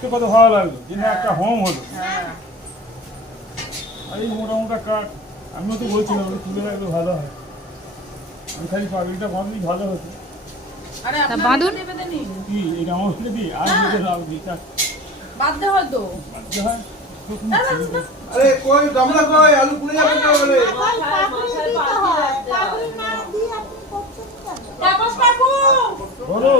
দেখতে কত ভালো লাগলো যে না একটা হোম হলো। আর এই মোটা মোটা কাঠ আমিও তো বলছিলাম ওটা তুলে রাখলে ভালো হয়, আমি খালি পাগড়িটা বাঁধলেই ভালো হতো। বাঁধুন কি এটা আমার ফেলে দিই আর লাভ দিই বাধ্য হতো বাধ্য হয়। আরে কই গামলা কই আলু পুড়ে যাবে তো বলে তাপস কাকু বলো